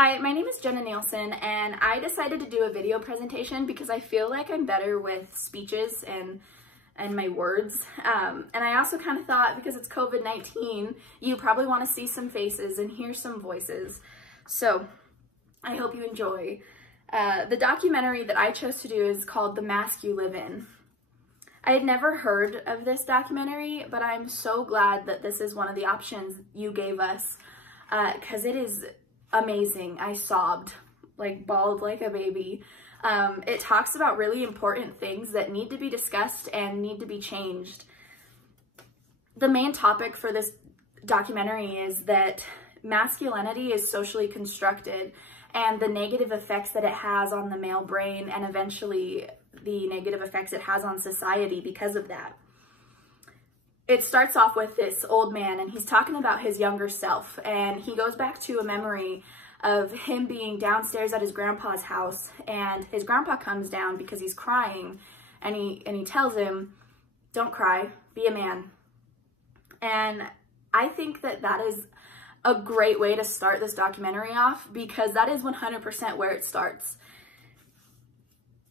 Hi, my name is Jenna Nielsen, and I decided to do a video presentation because I feel like I'm better with speeches and my words. And I also kind of thought, because it's COVID-19, you probably want to see some faces and hear some voices. So I hope you enjoy. The documentary that I chose to do is called The Mask You Live In. I had never heard of this documentary, but I'm so glad that this is one of the options you gave us, because it is amazing. I sobbed, like bawled like a baby. It talks about really important things that need to be discussed and need to be changed. The main topic for this documentary is that masculinity is socially constructed and the negative effects that it has on the male brain, and eventually the negative effects it has on society because of that. It starts off with this old man, and he's talking about his younger self, and he goes back to a memory of him being downstairs at his grandpa's house, and his grandpa comes down because he's crying, and he tells him, "Don't cry, be a man." And I think that that is a great way to start this documentary off, because that is 100% where it starts.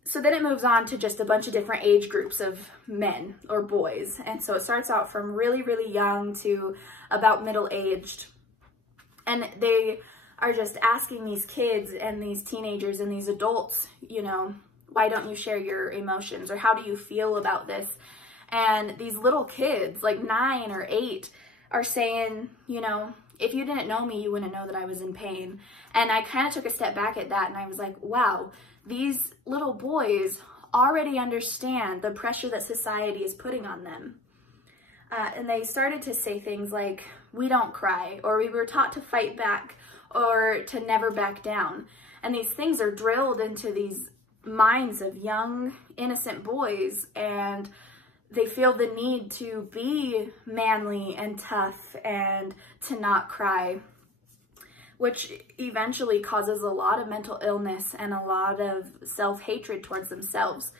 So then it moves on to just a bunch of different age groups of men or boys. And so it starts out from really, really young to about middle-aged. And they are just asking these kids and these teenagers and these adults, you know, why don't you share your emotions, or how do you feel about this? And these little kids, like 9 or 8, are saying, you know, if you didn't know me, you wouldn't know that I was in pain. And I kind of took a step back at that, and I was like, wow, these little boys already understand the pressure that society is putting on them. And they started to say things like, we don't cry, or we were taught to fight back, or to never back down. And these things are drilled into these minds of young, innocent boys, and they feel the need to be manly and tough and to not cry, which eventually causes a lot of mental illness and a lot of self-hatred towards themselves.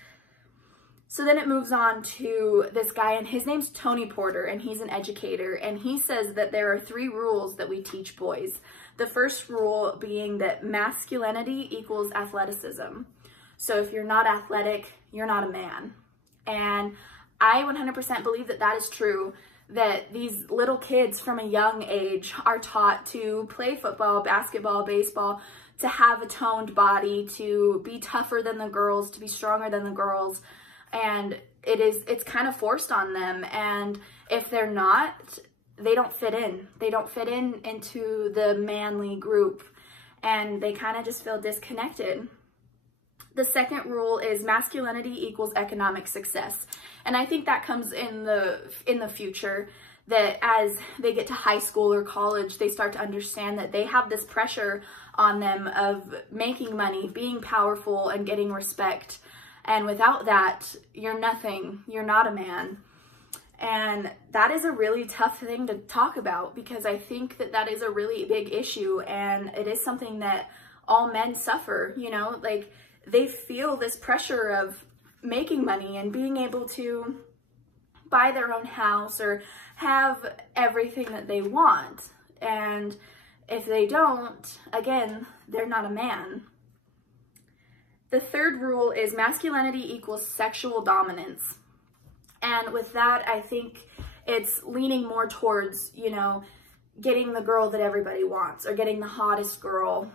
So then it moves on to this guy, and his name's Tony Porter, and he's an educator, and he says that there are 3 rules that we teach boys. The first rule being that masculinity equals athleticism. So if you're not athletic, you're not a man. And I 100% believe that that is true, that these little kids from a young age are taught to play football, basketball, baseball, to have a toned body, to be tougher than the girls, to be stronger than the girls. And it's kind of forced on them. And if they're not, they don't fit in. They don't fit in into the manly group, and they kind of just feel disconnected. The second rule is masculinity equals economic success. And I think that comes in the future, that as they get to high school or college, they start to understand that they have this pressure on them of making money, being powerful, and getting respect. And without that, you're nothing. You're not a man. And that is a really tough thing to talk about, because I think that that is a really big issue, and it is something that all men suffer, you know, like they feel this pressure of making money and being able to buy their own house or have everything that they want. And if they don't, again, they're not a man. The third rule is masculinity equals sexual dominance. And with that, I think it's leaning more towards, you know, getting the girl that everybody wants, or getting the hottest girl,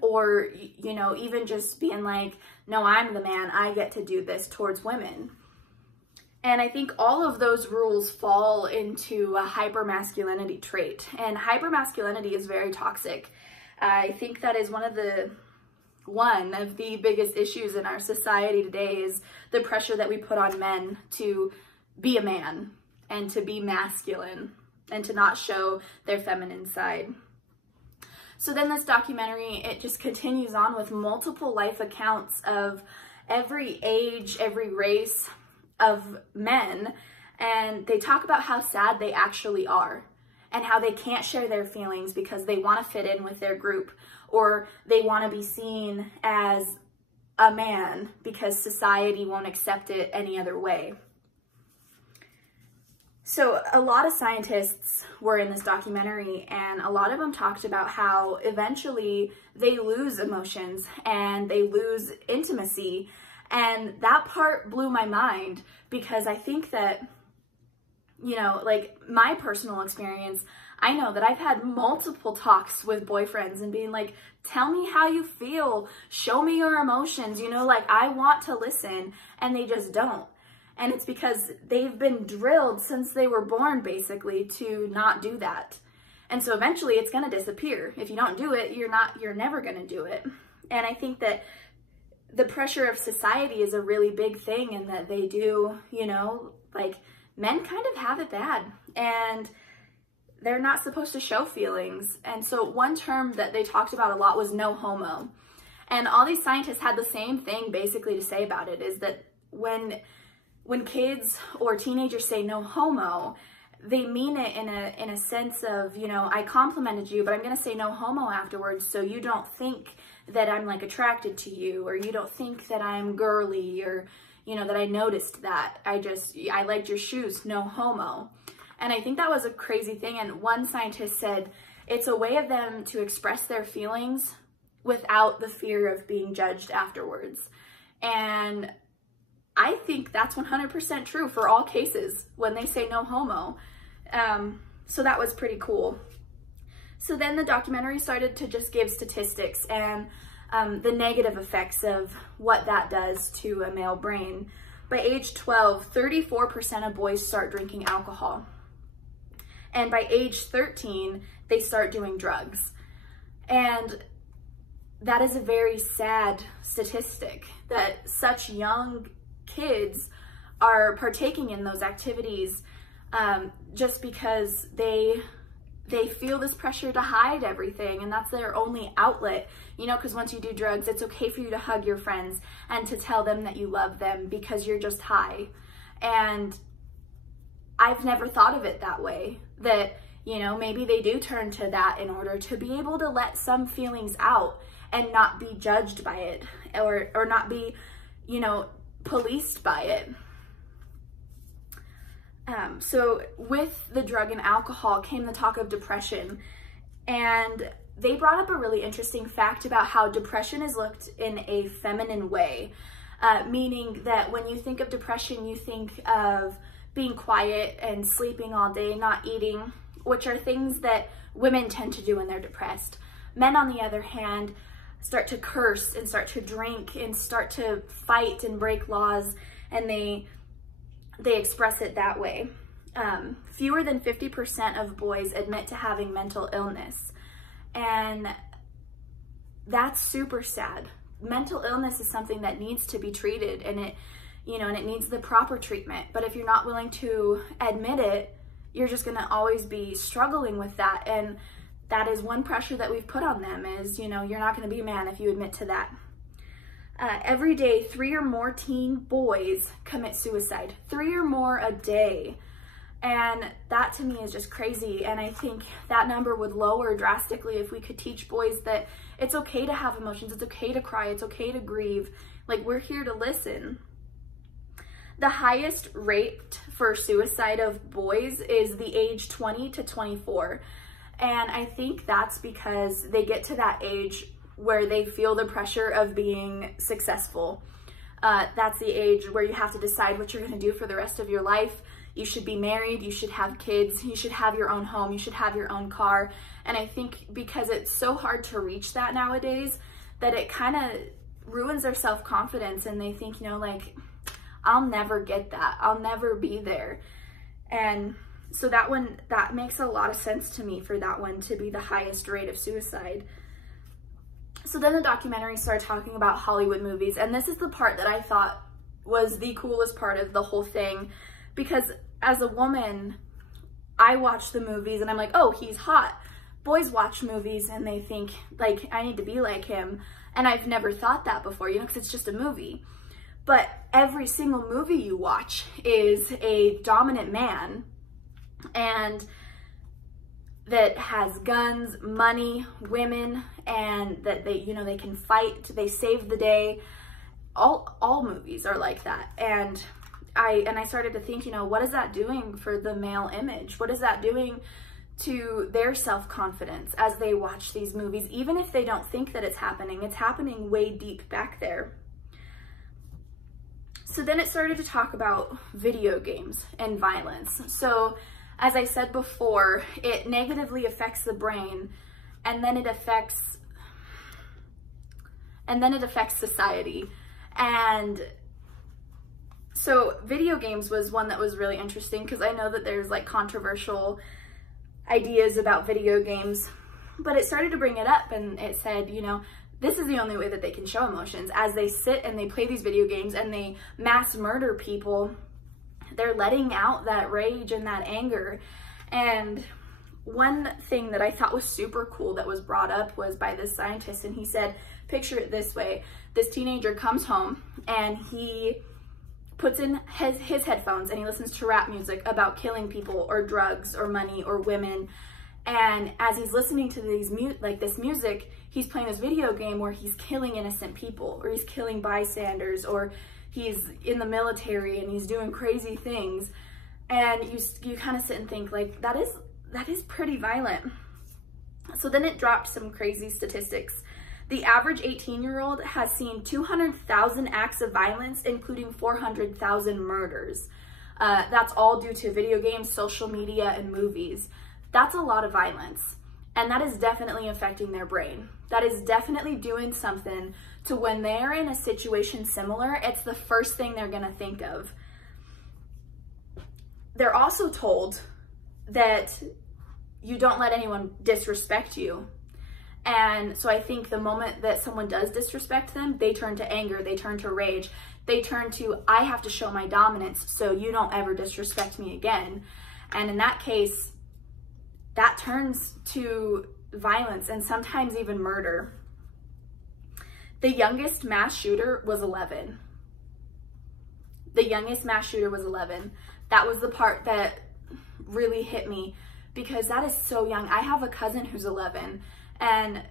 or, you know, even just being like, no, I'm the man, I get to do this towards women. And I think all of those rules fall into a hypermasculinity trait, and hypermasculinity is very toxic. I think that is one of the biggest issues in our society today, is the pressure that we put on men to be a man and to be masculine and to not show their feminine side. So then this documentary, it just continues on with multiple life accounts of every age, every race of men, and they talk about how sad they actually are and how they can't share their feelings because they want to fit in with their group, or they want to be seen as a man because society won't accept it any other way. So a lot of scientists were in this documentary, and a lot of them talked about how eventually they lose emotions and they lose intimacy. And that part blew my mind, because I think that, you know, like my personal experience, I know that I've had multiple talks with boyfriends and being like, tell me how you feel, show me your emotions, you know, like I want to listen, and they just don't. And it's because they've been drilled since they were born, basically, to not do that. And so eventually it's going to disappear. If you don't do it, you're never going to do it. And I think that the pressure of society is a really big thing, in that they do, you know, like men kind of have it bad, and they're not supposed to show feelings. And so one term that they talked about a lot was no homo. And all these scientists had the same thing basically to say about it, is that when kids or teenagers say no homo, they mean it in a sense of, you know, I complimented you, but I'm going to say no homo afterwards, so you don't think that I'm like attracted to you, or you don't think that I'm girly, or, you know, that I noticed that. I liked your shoes, no homo. And I think that was a crazy thing. And one scientist said it's a way of them to express their feelings without the fear of being judged afterwards. And I think that's 100% true for all cases when they say no homo. So that was pretty cool. So then the documentary started to just give statistics and the negative effects of what that does to a male brain. By age 12, 34% of boys start drinking alcohol. And by age 13, they start doing drugs. And that is a very sad statistic, that such young kids are partaking in those activities just because they feel this pressure to hide everything, and that's their only outlet, you know, because once you do drugs, it's okay for you to hug your friends and to tell them that you love them because you're just high. And I've never thought of it that way, that, you know, maybe they do turn to that in order to be able to let some feelings out and not be judged by it, or not be, you know, policed by it. So with the drug and alcohol came the talk of depression, and they brought up a really interesting fact about how depression is looked in a feminine way, meaning that when you think of depression, you think of being quiet and sleeping all day, not eating, which are things that women tend to do when they're depressed. Men, on the other hand, start to curse and start to drink and start to fight and break laws, and they express it that way. Fewer than 50% of boys admit to having mental illness, and that's super sad. Mental illness is something that needs to be treated, and it needs the proper treatment. But if you're not willing to admit it, you're just going to always be struggling with that. And that is one pressure that we've put on them, is, you know, you're not going to be a man if you admit to that. Every day, 3 or more teen boys commit suicide. 3 or more a day. And that to me is just crazy. And I think that number would lower drastically if we could teach boys that it's okay to have emotions, it's okay to cry, it's okay to grieve. Like, we're here to listen. The highest rate for suicide of boys is the age 20 to 24. And I think that's because they get to that age where they feel the pressure of being successful. That's the age where you have to decide what you're going to do for the rest of your life. You should be married, you should have kids, you should have your own home, you should have your own car. And I think because it's so hard to reach that nowadays, that it kind of ruins their self-confidence, and they think, you know, like, I'll never get that, I'll never be there. And so that makes a lot of sense to me, for that one to be the highest rate of suicide. So then the documentary started talking about Hollywood movies, and this is the part that I thought was the coolest part of the whole thing, because as a woman, I watch the movies and I'm like, oh, he's hot. Boys watch movies and they think, like, I need to be like him, and I've never thought that before, you know, because it's just a movie. But every single movie you watch is a dominant man, and that has guns, money, women, and that they, you know, they can fight, they save the day. All movies are like that. And I started to think, you know, what is that doing for the male image? What is that doing to their self-confidence as they watch these movies? Even if they don't think that it's happening way deep back there. So then it started to talk about video games and violence. So as I said before, it negatively affects the brain, and then it affects society. And so video games was one that was really interesting, because I know that there's like controversial ideas about video games, but it started to bring it up, and it said, you know, this is the only way that they can show emotions. As they sit and they play these video games and they mass murder people, they're letting out that rage and that anger. And one thing that I thought was super cool that was brought up was by this scientist, and he said, picture it this way. This teenager comes home and he puts in his headphones and he listens to rap music about killing people or drugs or money or women. And as he's listening to this music, he's playing this video game where he's killing innocent people, or he's killing bystanders, or he's in the military and he's doing crazy things. And you kind of sit and think, like, that is pretty violent. So then it dropped some crazy statistics. The average 18-year-old has seen 200,000 acts of violence, including 400,000 murders. That's all due to video games, social media, and movies. That's a lot of violence, and that is definitely affecting their brain. That is definitely doing something to when they're in a situation similar, it's the first thing they're gonna think of. They're also told that you don't let anyone disrespect you. And so I think the moment that someone does disrespect them, they turn to anger, they turn to rage, they turn to, I have to show my dominance so you don't ever disrespect me again. And in that case, that turns to violence and sometimes even murder. The youngest mass shooter was 11. The youngest mass shooter was 11. That was the part that really hit me, because that is so young. I have a cousin who's 11, and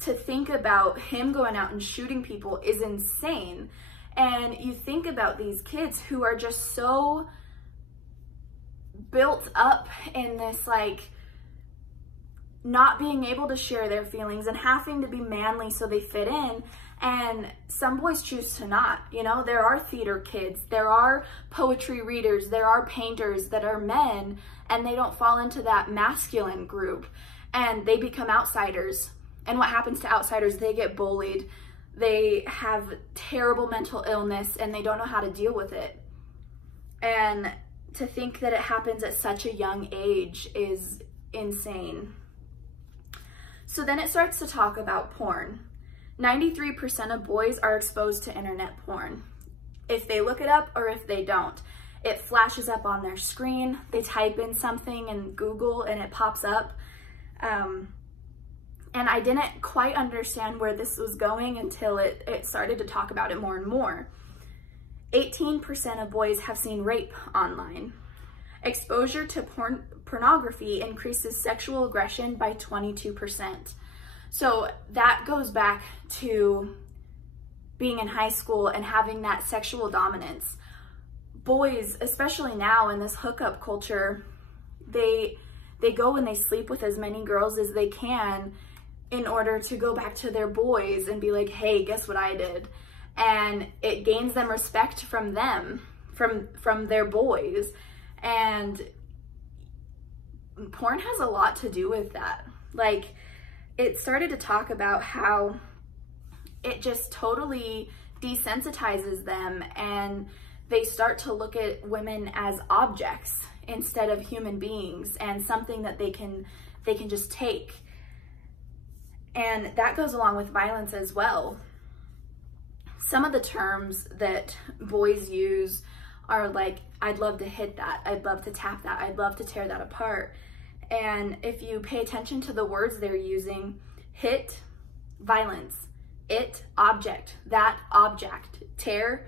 to think about him going out and shooting people is insane. And you think about these kids who are just so built up in this, like, not being able to share their feelings and having to be manly so they fit in. And some boys choose to not, you know. There are theater kids, there are poetry readers, there are painters that are men, and they don't fall into that masculine group, and they become outsiders. And what happens to outsiders? They get bullied, they have terrible mental illness, and they don't know how to deal with it. And to think that it happens at such a young age is insane. So then it starts to talk about porn. 93% of boys are exposed to internet porn. If they look it up or if they don't, it flashes up on their screen. They type in something in Google and it pops up. And I didn't quite understand where this was going until it started to talk about it more and more. 18% of boys have seen rape online. Exposure to pornography increases sexual aggression by 22%. So that goes back to being in high school and having that sexual dominance. Boys, especially now in this hookup culture, they go and they sleep with as many girls as they can in order to go back to their boys and be like, hey, guess what I did? And it gains them respect from them, from their boys. And porn has a lot to do with that. Like, it started to talk about how it just totally desensitizes them, and they start to look at women as objects instead of human beings and something that they can just take. And that goes along with violence as well. Some of the terms that boys use are like, I'd love to hit that, I'd love to tap that, I'd love to tear that apart. And if you pay attention to the words they're using, hit, violence, it, object, that, object, tear,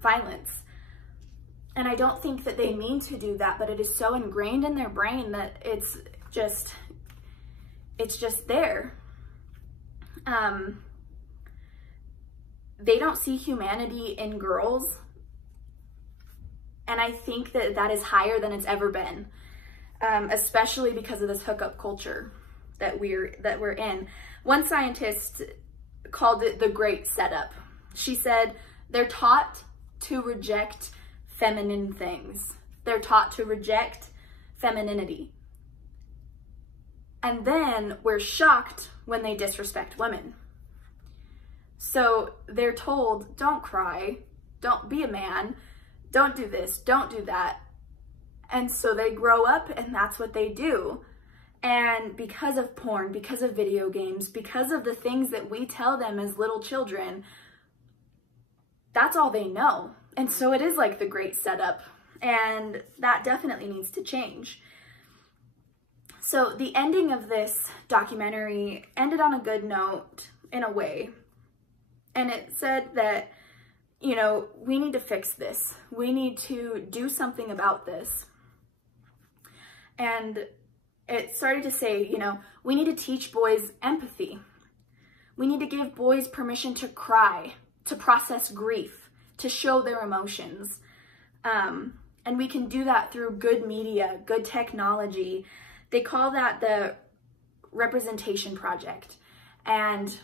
violence. And I don't think that they mean to do that, but it is so ingrained in their brain that it's just there. They don't see humanity in girls And I think that that is higher than it's ever been, especially because of this hookup culture that we're in. One scientist called it the great setup. She said they're taught to reject feminine things. They're taught to reject femininity. And then we're shocked when they disrespect women. So they're told, don't cry, don't be a man, don't do this, don't do that. And so they grow up and that's what they do. And because of porn, because of video games, because of the things that we tell them as little children, that's all they know. And so it is like the great setup, and that definitely needs to change. So the ending of this documentary ended on a good note in a way. And it said that, you know, we need to fix this. We need to do something about this. And it started to say, you know, we need to teach boys empathy. We need to give boys permission to cry, to process grief, to show their emotions. And we can do that through good media, good technology. They call that the Representation Project. And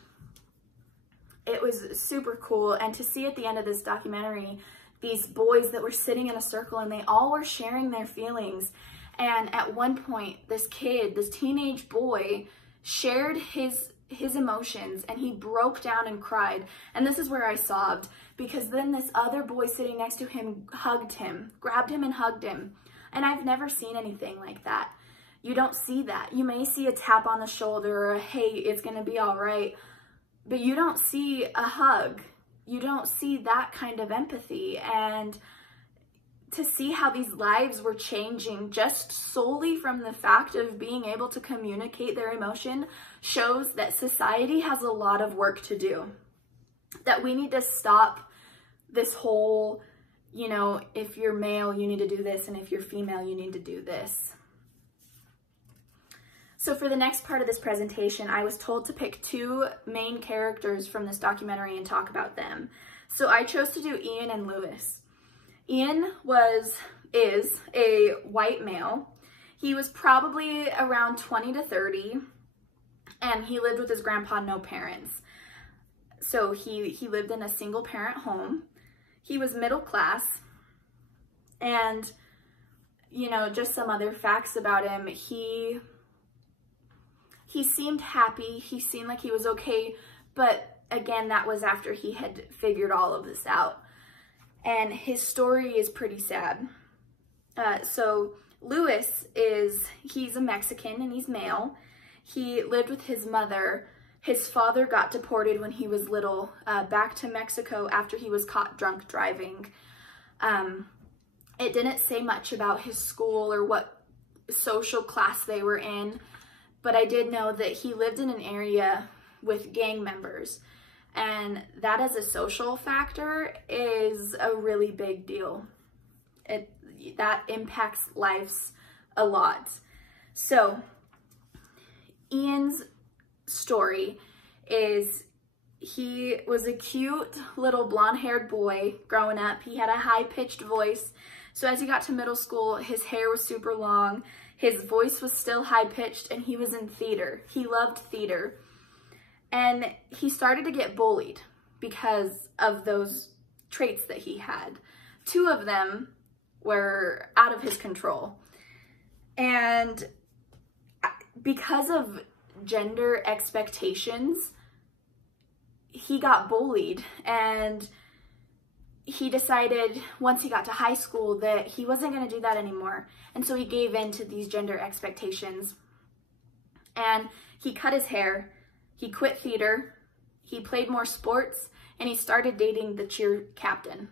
it was super cool. And to see at the end of this documentary, these boys that were sitting in a circle and they all were sharing their feelings. And at one point, this kid, this teenage boy, shared his emotions and he broke down and cried. And this is where I sobbed, because then this other boy sitting next to him hugged him, grabbed him and hugged him. And I've never seen anything like that. You don't see that. You may see a tap on the shoulder or a, hey, it's gonna be all right, but you don't see a hug. You don't see that kind of empathy. And to see how these lives were changing just solely from the fact of being able to communicate their emotion shows that society has a lot of work to do. That we need to stop this whole, you know, if you're male, you need to do this, and if you're female, you need to do this. So for the next part of this presentation, I was told to pick two main characters from this documentary and talk about them. So I chose to do Ian and Lewis. Ian is a white male. He was probably around 20 to 30, and he lived with his grandpa, no parents. So he lived in a single parent home. He was middle class, and, you know, just some other facts about him. He seemed happy. He seemed like he was okay, but again, that was after he had figured all of this out. And his story is pretty sad. So Lewis he's a Mexican and he's male. He lived with his mother. His father got deported when he was little, back to Mexico after he was caught drunk driving. It didn't say much about his school or what social class they were in, but I did know that he lived in an area with gang members. And that as a social factor is a really big deal. That impacts lives a lot. So Ian's story is he was a cute little blonde-haired boy growing up. He had a high-pitched voice. So as he got to middle school, his hair was super long. His voice was still high-pitched, and he was in theater. He loved theater. And he started to get bullied because of those traits that he had. Two of them were out of his control. And because of gender expectations, he got bullied. And he decided once he got to high school that he wasn't going to do that anymore. And so he gave in to these gender expectations. And he cut his hair. He quit theater, he played more sports, and he started dating the cheer captain.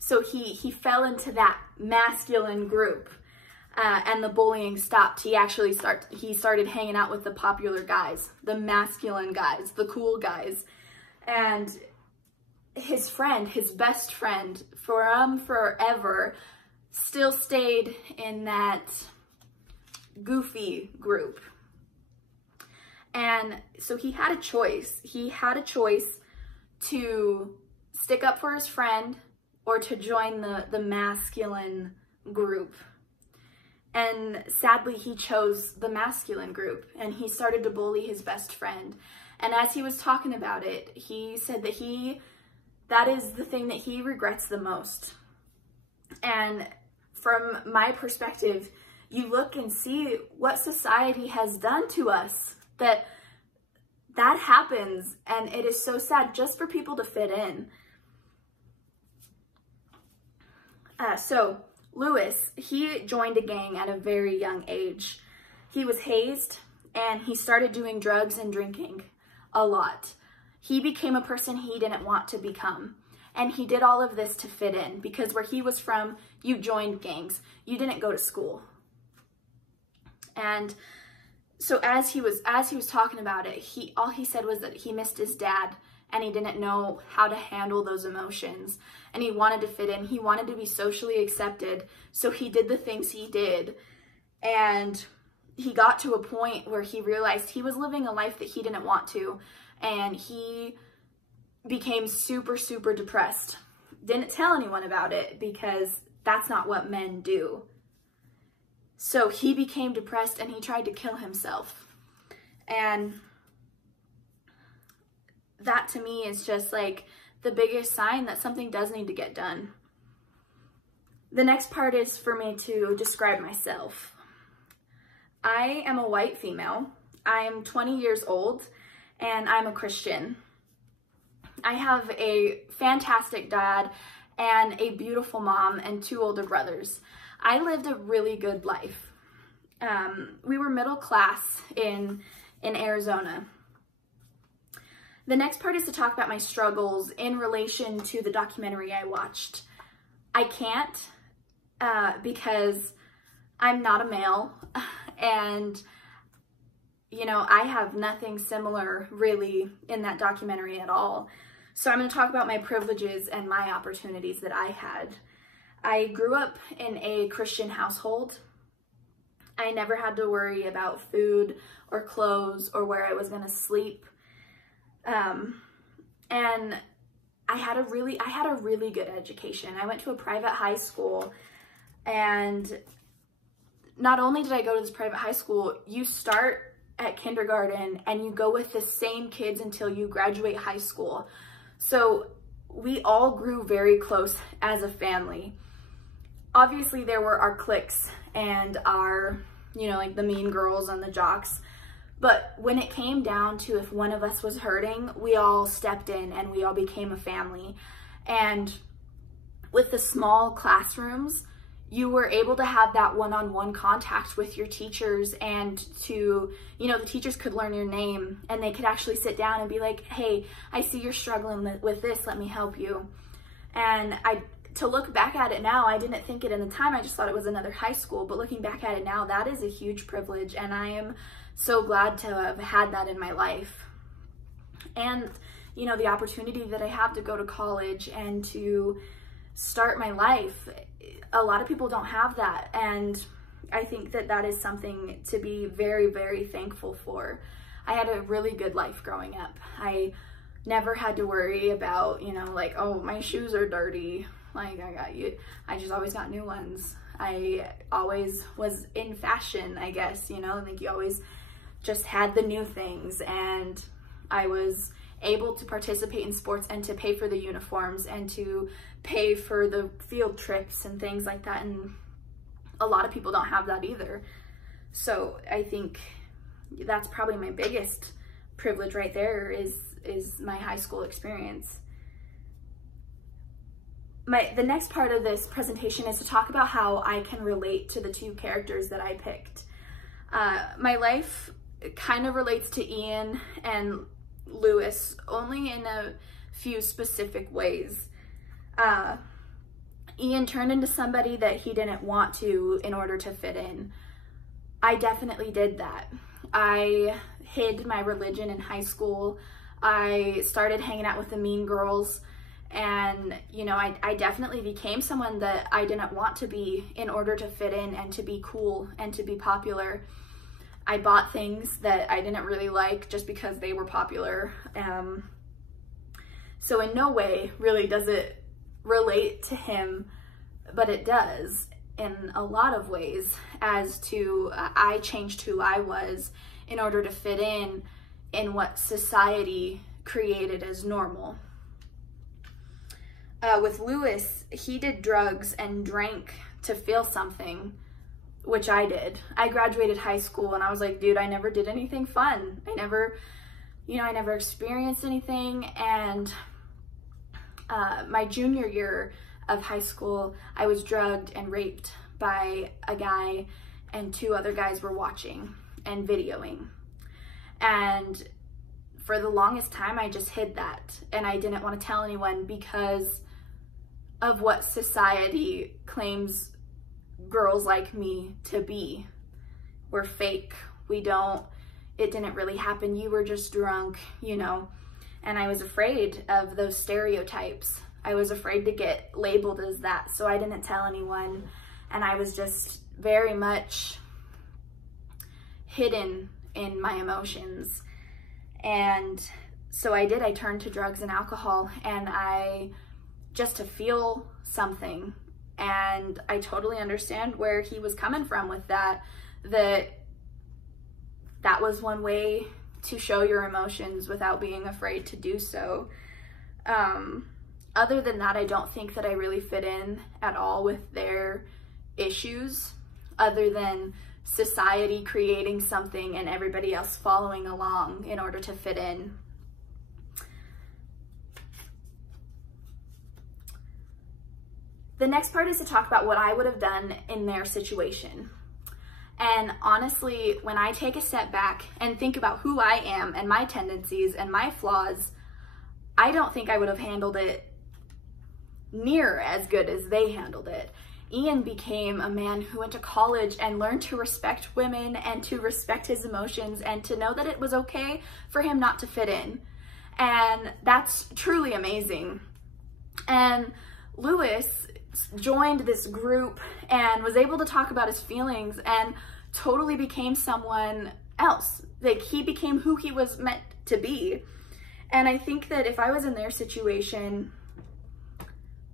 So he fell into that masculine group, and the bullying stopped. He started hanging out with the popular guys, the masculine guys, the cool guys. And his friend, his best friend, from forever, still stayed in that goofy group. And so he had a choice. He had a choice to stick up for his friend or to join the masculine group. And sadly, he chose the masculine group, and he started to bully his best friend. And as he was talking about it, he said that that is the thing that he regrets the most. And from my perspective, you look and see what society has done to us, that happens, and it is so sad just for people to fit in. So Lewis, he joined a gang at a very young age. He was hazed, and he started doing drugs and drinking a lot. He became a person he didn't want to become. And he did all of this to fit in, because where he was from, you joined gangs. You didn't go to school. And so as he was talking about it, all he said was that he missed his dad, and he didn't know how to handle those emotions, and he wanted to fit in. He wanted to be socially accepted, so he did the things he did. And he got to a point where he realized he was living a life that he didn't want to, and he became super, super depressed. Didn't tell anyone about it, because that's not what men do. So he became depressed, and he tried to kill himself. And that to me is just like the biggest sign that something does need to get done. The next part is for me to describe myself. I am a white female. I'm 20 years old, and I'm a Christian. I have a fantastic dad and a beautiful mom and 2 older brothers. I lived a really good life. We were middle class in Arizona. The next part is to talk about my struggles in relation to the documentary I watched. I can't because I'm not a male, and I have nothing similar really in that documentary at all. So I'm going to talk about my privileges and my opportunities that I had. I grew up in a Christian household. I never had to worry about food or clothes or where I was going to sleep. And I had a really good education. I went to a private high school, and not only did I go to this private high school, you start at kindergarten and you go with the same kids until you graduate high school. So we all grew very close as a family. Obviously there were our cliques and our, like the mean girls and the jocks. But when it came down to if one of us was hurting, we all stepped in and we all became a family. And with the small classrooms, you were able to have that one-on-one contact with your teachers, and to, the teachers could learn your name and they could actually sit down and be like, hey, I see you're struggling with this, let me help you. And to look back at it now, I didn't think it in the time, I just thought it was another high school, but looking back at it now, that is a huge privilege, and I am so glad to have had that in my life. And, the opportunity that I have to go to college and to start my life, a lot of people don't have that, and I think that that is something to be very, very thankful for. I had a really good life growing up. I never had to worry about, like, oh, my shoes are dirty, like I just always got new ones. I always was in fashion, I guess, like you always just had the new things, and I was able to participate in sports and to pay for the uniforms and to pay for the field trips and things like that, and a lot of people don't have that either. So I think that's probably my biggest privilege right there is my high school experience. The next part of this presentation is to talk about how I can relate to the 2 characters that I picked. My life kind of relates to Ian and Lewis, only in a few specific ways. Ian turned into somebody that he didn't want to in order to fit in. I definitely did that. I hid my religion in high school. I started hanging out with the mean girls, and I definitely became someone that I didn't want to be in order to fit in and to be cool and to be popular. I bought things that I didn't really like just because they were popular. So in no way really does it relate to him, but it does in a lot of ways, as to I changed who I was in order to fit in what society created as normal. With Lewis, he did drugs and drank to feel something, which I did. I graduated high school and I was like, dude, I never did anything fun. I never experienced anything. And my junior year of high school, I was drugged and raped by a guy, and 2 other guys were watching and videoing. And for the longest time, I just hid that, and I didn't want to tell anyone because of what society claims girls like me to be. We're fake. It didn't really happen. You were just drunk, you know. And I was afraid of those stereotypes. I was afraid to get labeled as that, so I didn't tell anyone. And I was just very much hidden in my emotions. And so I turned to drugs and alcohol, and just to feel something. And I totally understand where he was coming from with that was one way to show your emotions without being afraid to do so. Other than that, I don't think that I really fit in at all with their issues, other than society creating something and everybody else following along in order to fit in. The next part is to talk about what I would have done in their situation. And honestly, when I take a step back and think about who I am and my tendencies and my flaws, I don't think I would have handled it near as good as they handled it. Ian became a man who went to college and learned to respect women and to respect his emotions and to know that it was okay for him not to fit in. And that's truly amazing. And Lewis joined this group and was able to talk about his feelings and totally became someone else. Like, he became who he was meant to be. And I think that if I was in their situation,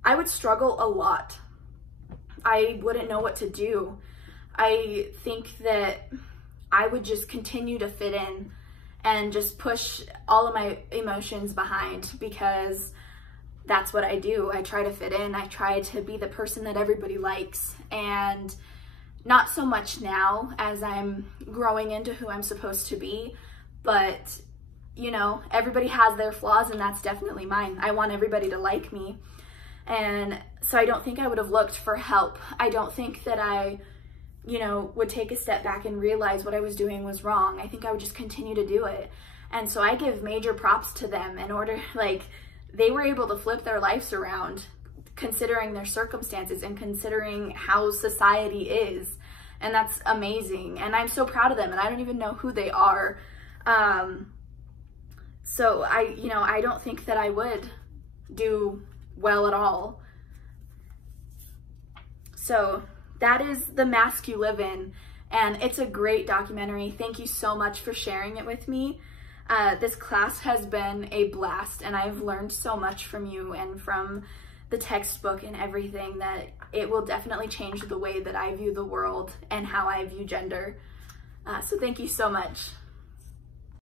I would struggle a lot. I wouldn't know what to do. I think that I would just continue to fit in and just push all of my emotions behind, because that's what I do. I try to fit in. I try to be the person that everybody likes, and not so much now as I'm growing into who I'm supposed to be, but you know, everybody has their flaws, and that's definitely mine. I want everybody to like me. And so I don't think I would have looked for help. I don't think that I, would take a step back and realize what I was doing was wrong. I think I would just continue to do it. And so I give major props to them they were able to flip their lives around, considering their circumstances and considering how society is. And that's amazing. And I'm so proud of them, and I don't even know who they are. So I don't think that I would do well at all. So that is The Mask You Live In, and it's a great documentary. Thank you so much for sharing it with me. This class has been a blast, and I've learned so much from you and from the textbook and everything that it will definitely change the way that I view the world and how I view gender. So thank you so much.